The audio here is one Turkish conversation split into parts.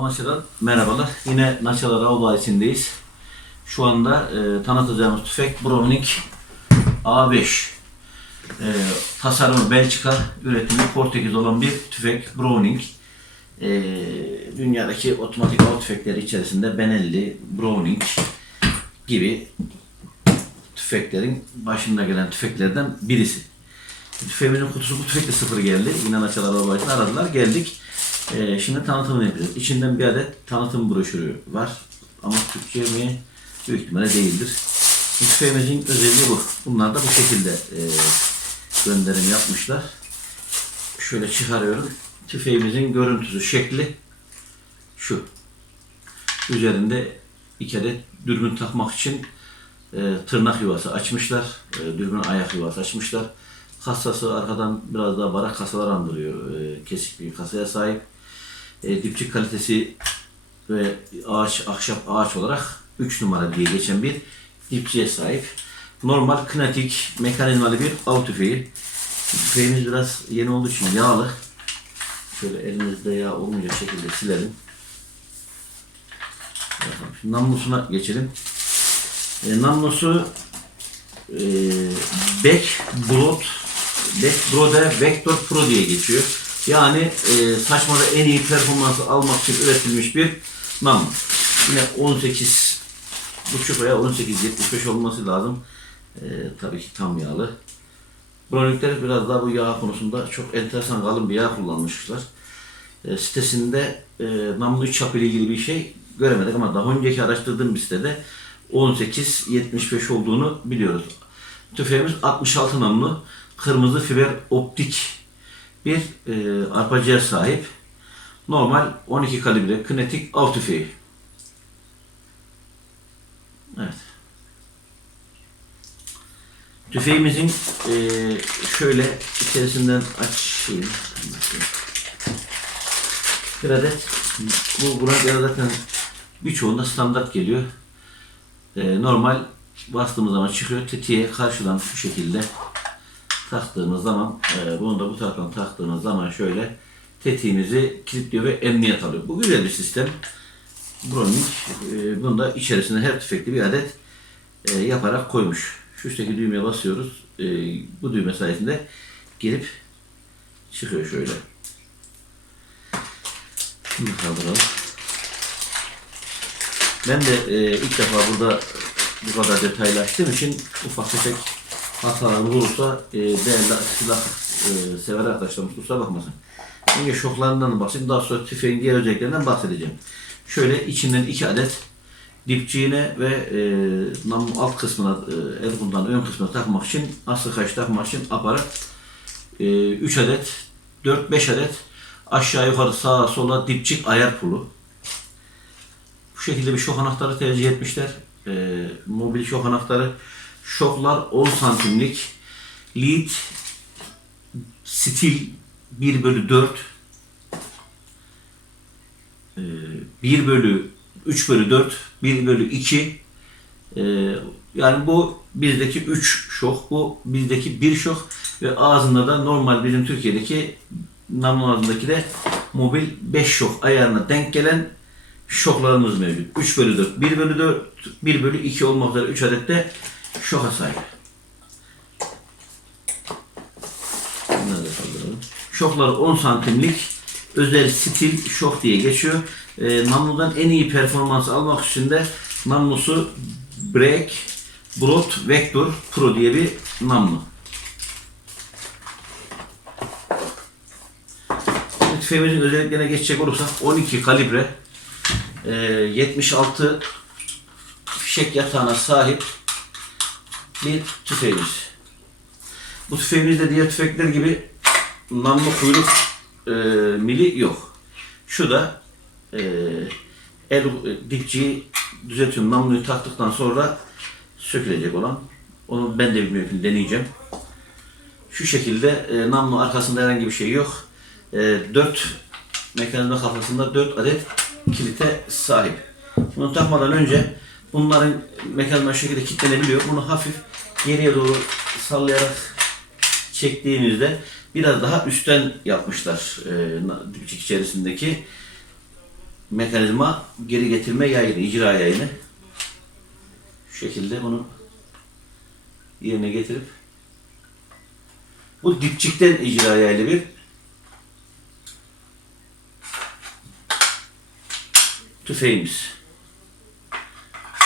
Amasya'dan merhabalar. Yine Naçalar Avluğa içindeyiz. Şu anda e, tanıtacağımız tüfek Browning A5. E, tasarımı Belçika, üretimi Portekiz olan bir tüfek Browning. E, dünyadaki otomatik av tüfekleri içerisinde Benelli, Browning gibi tüfeklerin başında gelen tüfeklerden birisi. Tüfeğimizin kutusu bu tüfekle sıfır geldi. Yine Naçalar Avluğa için aradılar. Geldik. Ee, şimdi tanıtımını yapacağız. İçinden bir adet tanıtım broşürü var. Ama Türkçe mi? Büyük ihtimalle değildir. Tüfeğimizin özelliği bu. Bunlar da bu şekilde e, gönderim yapmışlar. Şöyle çıkarıyorum. Tüfeğimizin görüntüsü, şekli şu. Üzerinde iki adet dürbün takmak için e, tırnak yuvası açmışlar. E, dürbün ayak yuvası açmışlar. Kasası arkadan biraz daha barak kasalar andırıyor. E, kesik bir kasaya sahip. E, dipçik kalitesi ve ağaç, ahşap ağaç olarak 3 numara diye geçen bir dipçiye sahip. Normal kinatik mekanizmalı bir av tüfeği. Tüfeğimiz biraz yeni olduğu için yağlı. Şöyle elinizde yağ olmayacak şekilde silelim. Şimdi namlusuna geçelim. E, namlusu e, Beck Brod Beck Brode Vector Pro diye geçiyor. Yani e, saçmada en iyi performansı almak için üretilmiş bir namlu. Yine 18 buçuk veya 18-75 olması lazım. E, tabii ki tam yağlı. Bronikler biraz daha bu yağ konusunda çok enteresan kalın bir yağ kullanmışlar. E, sitesinde e, namlu çap ile ilgili bir şey göremedik ama daha önceki araştırdığım bir sitede 18-75 olduğunu biliyoruz. Tüfeğimiz 66 namlu kırmızı fiber optik bir e, arpacıya sahip. Normal 12 kalibre kinetik av tüfeği. Evet. Tüfeğimizin e, şöyle içerisinden açayım. Bir adet bu buraya zaten birçoğunda standart geliyor. E, normal bastığımız zaman çıkıyor. Tetiğe karşıdan şu şekilde taktığımız zaman e, bunu da bu taraftan taktığımız zaman şöyle tetiğimizi kilitliyor ve emniyet alıyor. Bu güzel bir sistem. Browning e, bunu da içerisine her tüfekli bir adet e, yaparak koymuş. Şu üstteki düğmeye basıyoruz. E, bu düğme sayesinde girip çıkıyor şöyle. Şimdi kaldıralım. Ben de e, ilk defa burada bu kadar detaylı açtığım için ufak tefek hatalar olursa e, değerli silah e, sever arkadaşlarımız kusura bakmasın. Önce şoklarından bahsedeyim. Daha sonra tüfeğin diğer özelliklerinden bahsedeceğim. Şöyle içinden iki adet dipçiğine ve e, namlu alt kısmına, e, el bundan ön kısmına takmak için, aslı kaç takmak için aparat 3 adet, 4-5 adet aşağı yukarı sağa sola dipçik ayar pulu. Bu şekilde bir şok anahtarı tercih etmişler. E, mobil şok anahtarı. Şoklar 10 santimlik. Lead stil 1 bölü 4 e, 1 bölü 3 bölü 4 1 bölü 2 e, yani bu bizdeki 3 şok bu bizdeki 1 şok ve ağzında da normal bizim Türkiye'deki namlu ağzındaki de mobil 5 şok ayarına denk gelen şoklarımız mevcut. 3 bölü 4, 1 bölü 4, 1 bölü 2 olmak üzere 3 adet de şoka sahip. Bunları da kaldıralım. Şoklar 10 santimlik özel stil şok diye geçiyor. E, namludan en iyi performansı almak için de namlusu Break Broad Vector Pro diye bir namlu. Tüfeğimizin özelliklerine geçecek olursak 12 kalibre e, 76 fişek yatağına sahip bir tüfeğimiz. Bu tüfeğimizde diğer tüfekler gibi namlu kuyruk e, mili yok. Şu da e, el e, dipçiyi düzeltiyorum. Namluyu taktıktan sonra sökülecek olan. Onu ben de bilmiyorum deneyeceğim. Şu şekilde e, namlu arkasında herhangi bir şey yok. E, 4 mekanizma kafasında 4 adet kilite sahip. Bunu takmadan önce bunların mekanizma şekilde kilitlenebiliyor. Bunu hafif geriye doğru sallayarak çektiğimizde biraz daha üstten yapmışlar e, dipçik içerisindeki mekanizma geri getirme yayını, icra yayını. Şu şekilde bunu yerine getirip bu dipçikten icra yaylı bir tüfeğimiz.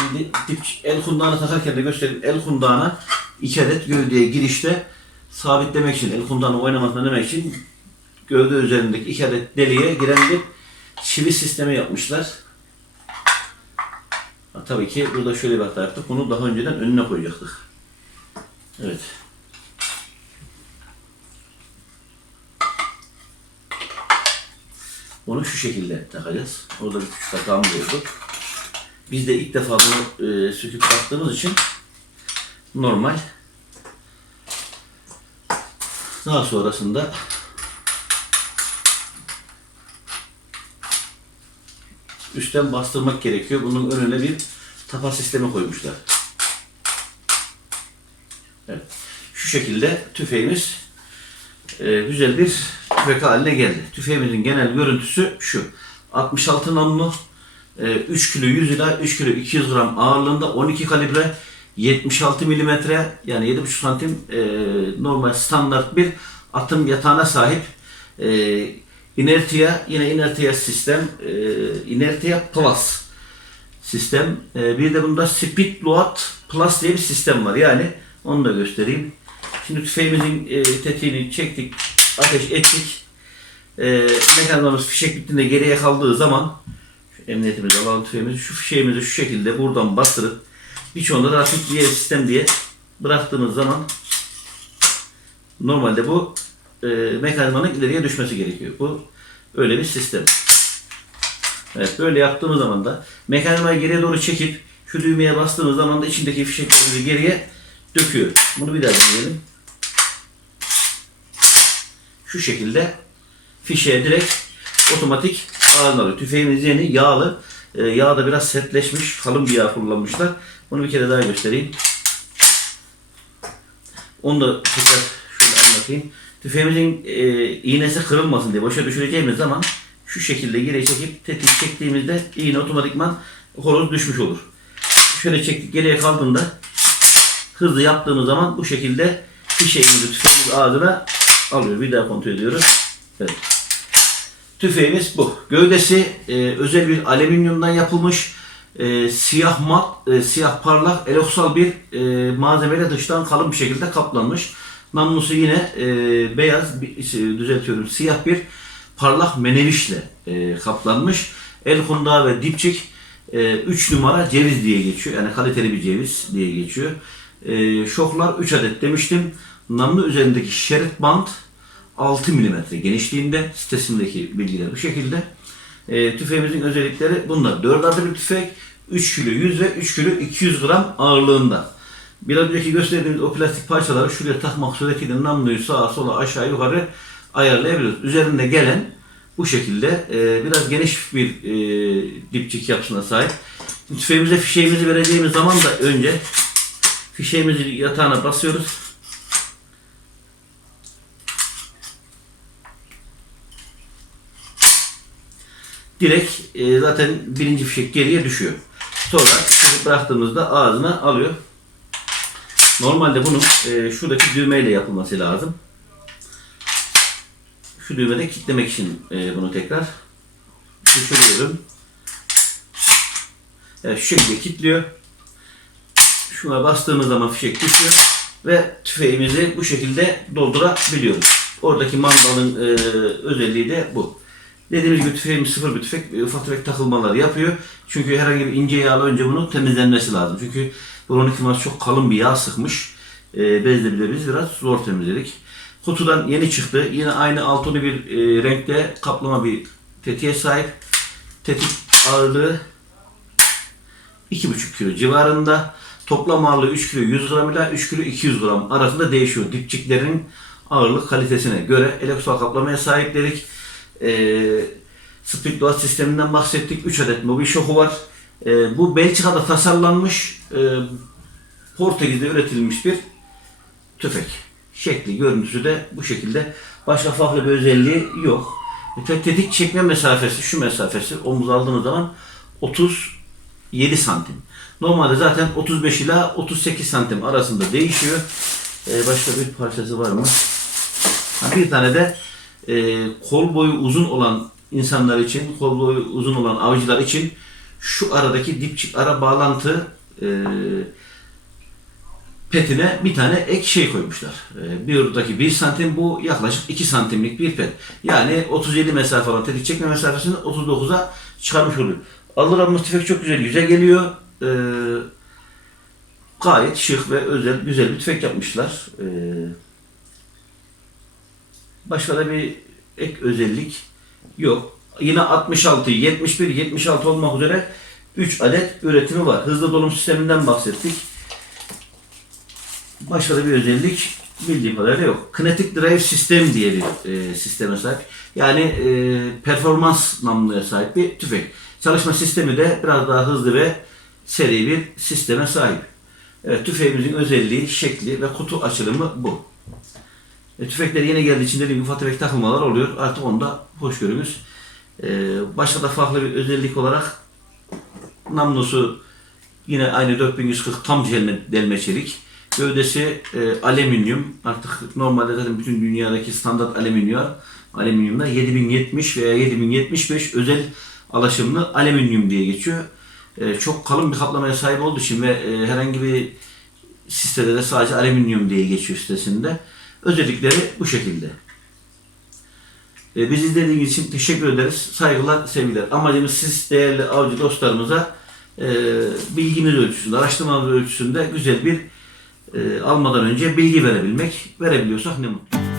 Şimdi dip, el kundağını takarken de göstereyim. El kundağına iki adet gövdeye girişte sabitlemek için, el kundağını oynamasını demek için gövde üzerindeki iki adet deliğe giren bir çivi sistemi yapmışlar. Ha, tabii ki burada şöyle bir hata yaptık. Bunu daha önceden önüne koyacaktık. Evet. Onu şu şekilde takacağız. Orada bir küçük hatamız oldu. Biz de ilk defa bunu e, söküp taktığımız için normal. Daha sonrasında üstten bastırmak gerekiyor. Bunun önüne bir tapa sistemi koymuşlar. Evet. Şu şekilde tüfeğimiz e, güzel bir tüfek haline geldi. Tüfeğimizin genel görüntüsü şu. 66 namlu, e, 3 kilo 100 ila 3 kilo 200 gram ağırlığında 12 kalibre 76 milimetre yani 7,5 santim e, normal standart bir atım yatağına sahip e, Inertia yine Inertia sistem e, Inertia Plus sistem. E, bir de bunda Speed Load Plus diye bir sistem var. Yani onu da göstereyim. Şimdi tüfeğimizin e, tetiğini çektik, ateş ettik. E, mekanizmamız fişek bittiğinde geriye kaldığı zaman şu emniyetimizi alalım tüfeğimizi şu fişeğimizi şu şekilde buradan bastırıp birçoğunda da hafif bir sistem diye bıraktığınız zaman normalde bu e, mekanizmanın ileriye düşmesi gerekiyor. Bu öyle bir sistem. Evet böyle yaptığımız zaman da mekanizmayı geriye doğru çekip şu düğmeye bastığımız zaman da içindeki fişeklerimizi geriye döküyor. Bunu bir daha deneyelim. Şu şekilde fişeğe direkt otomatik ağırını alıyor. Tüfeğimiz yeni yağlı. E, yağ da biraz sertleşmiş. Kalın bir yağ kullanmışlar. Bunu bir kere daha göstereyim. Onu da tekrar şöyle anlatayım. Tüfeğimizin e, iğnesi kırılmasın diye boşa düşüreceğimiz zaman şu şekilde geriye çekip tetik çektiğimizde iğne otomatikman horoz düşmüş olur. Şöyle çektik geriye kaldığında hızlı yaptığımız zaman bu şekilde fişeğimizi tüfeğimiz ağzına alıyor. Bir daha kontrol ediyoruz. Evet. Tüfeğimiz bu. Gövdesi e, özel bir alüminyumdan yapılmış e, siyah mat, e, siyah parlak eloksal bir e, malzemeyle dıştan kalın bir şekilde kaplanmış. Namlusu yine e, beyaz, bir, şey, düzeltiyorum siyah bir parlak menevişle e, kaplanmış. El kundağı ve dipçik 3 numara ceviz diye geçiyor. Yani kaliteli bir ceviz diye geçiyor. E, şoklar 3 adet demiştim. Namlu üzerindeki şerit bant 6 mm genişliğinde. Sitesindeki bilgiler bu şekilde. E, tüfeğimizin özellikleri bunlar. 4 adet bir tüfek. 3 kilo 100 ve 3 kilo 200 gram ağırlığında. Biraz önceki gösterdiğimiz o plastik parçaları şuraya takmak suretiyle namluyu sağa sola aşağı yukarı ayarlayabiliyoruz. Üzerinde gelen bu şekilde e, biraz geniş bir e, dipçik yapısına sahip. Tüfeğimize fişeğimizi vereceğimiz zaman da önce fişeğimizi yatağına basıyoruz. Direkt e, zaten birinci fişek geriye düşüyor. Sonra bıraktığımızda ağzına alıyor. Normalde bunun e, şuradaki düğmeyle yapılması lazım. Şu düğmede kilitlemek için e, bunu tekrar düşürüyorum. Evet, şu şekilde kilitliyor. Şuna bastığımız zaman fişek düşüyor ve tüfeğimizi bu şekilde doldurabiliyoruz. Oradaki mandalın e, özelliği de bu. Dediğimiz gibi tüfeğimiz sıfır bir tüfek, e, ufak tefek takılmaları yapıyor. Çünkü herhangi bir ince yağla önce bunun temizlenmesi lazım. Çünkü Bronik firması çok kalın bir yağ sıkmış. E, bezle bile biz biraz zor temizledik. Kutudan yeni çıktı. Yine aynı altılı bir e, renkte kaplama bir tetiğe sahip. Tetik ağırlığı 2,5 kilo civarında. Toplam ağırlığı 3 kilo 100 gram ile 3 kilo 200 gram arasında değişiyor. Dipçiklerin ağırlık kalitesine göre elektrisal kaplamaya sahip dedik. Ee, Speed Load sisteminden bahsettik. 3 adet mobil şoku var. Ee, bu Belçika'da tasarlanmış e, Portekiz'de üretilmiş bir tüfek. Şekli, görüntüsü de bu şekilde. Başka farklı bir özelliği yok. E, tetik çekme mesafesi, şu mesafesi omuz aldığınız zaman 37 santim. Normalde zaten 35 ila 38 santim arasında değişiyor. E, başka bir parçası var mı? Ha, bir tane de e, kol boyu uzun olan insanlar için, kol boyu uzun olan avcılar için şu aradaki dipçik ara bağlantı e, petine bir tane ek şey koymuşlar. E, bir buradaki 1 santim bu yaklaşık 2 santimlik bir pet. Yani 37 mesafe olan tetik çekme mesafesini 39'a çıkarmış oluyor. Aldıramız tüfek çok güzel yüze geliyor. E, gayet şık ve özel güzel bir tüfek yapmışlar. E, Başka da bir ek özellik yok. Yine 66, 71, 76 olmak üzere 3 adet üretimi var. Hızlı dolum sisteminden bahsettik. Başka da bir özellik bildiğim kadarıyla yok. Kinetic Drive System diye bir e, sisteme sahip. Yani e, performans namluya sahip bir tüfek. Çalışma sistemi de biraz daha hızlı ve seri bir sisteme sahip. Evet, tüfeğimizin özelliği, şekli ve kutu açılımı bu. E, tüfekler yeni geldiği için dediğim gibi ufak tefek takılmalar oluyor. Artık onu da hoşgörümüz. E, başka da farklı bir özellik olarak namlusu yine aynı 4140 tam delme, delme çelik. Gövdesi e, alüminyum. Artık normalde zaten bütün dünyadaki standart alüminyum alüminyumda 7070 veya 7075 özel alaşımlı alüminyum diye geçiyor. E, çok kalın bir kaplamaya sahip olduğu için ve e, herhangi bir sitede de sadece alüminyum diye geçiyor sitesinde. Özellikleri bu şekilde. E, bizi izlediğiniz için teşekkür ederiz. Saygılar, sevgiler. Amacımız siz değerli avcı dostlarımıza e, bilginiz ölçüsünde, araştırmanız ölçüsünde güzel bir e, almadan önce bilgi verebilmek. Verebiliyorsak ne mutlu.